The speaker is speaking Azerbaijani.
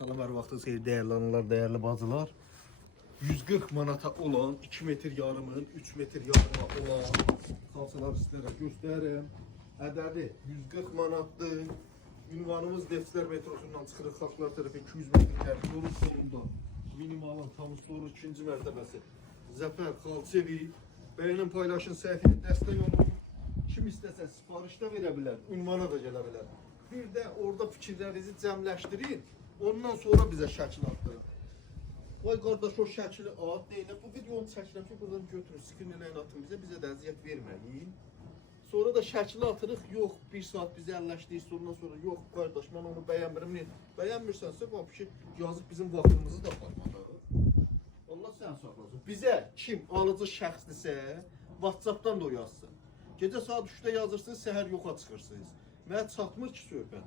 Salam, hər vaxtınız xeyir dəyərli analar, dəyərli bacılar. 140 manata olan 2 metr yarımın 3 metr yarıma olan kalçalar sizlərə göstərirəm. Ədədi 140 manatdır. Ünvanımız Defslər metrosundan çıxırıq Xalqlar tərəfi 200 metr tərəfi yolun sonunda. Minimalın tam sonra 2-ci mərtəbəsi. Zəfər Xalçevi. Bəyənin paylaşın, səhifəyə dəstək olun. Kim istəsə sifarişdə verə bilər, ünvana da gələ bilər. Bir də orada fikirlərinizi cəmləşdirin. Ondan sonra bizə şəkil atdırın. Vay qardaş, o şəkili at deyil. Bu videonu çəkirəm ki, buradan götürün, skrinləyin atın bizə də əziyyət verməyin. Sonra da şəkili atırıq, yox, 1 saat bizi əlləşdiyiz, ondan sonra yox, qardaş, mən onu bəyənmirəm. Bəyənmirsənsə, bax ki, yazıb bizim vaxtımızı da aparmadıq. Allah sən saxlasın. Bizə kim alıcı şəxsdirsə, WhatsApp'dan da o yazsın. Gecə saat 3'də yazırsınız, səhər yoxa çıxırsınız. Mənə çatmır ki söhbət.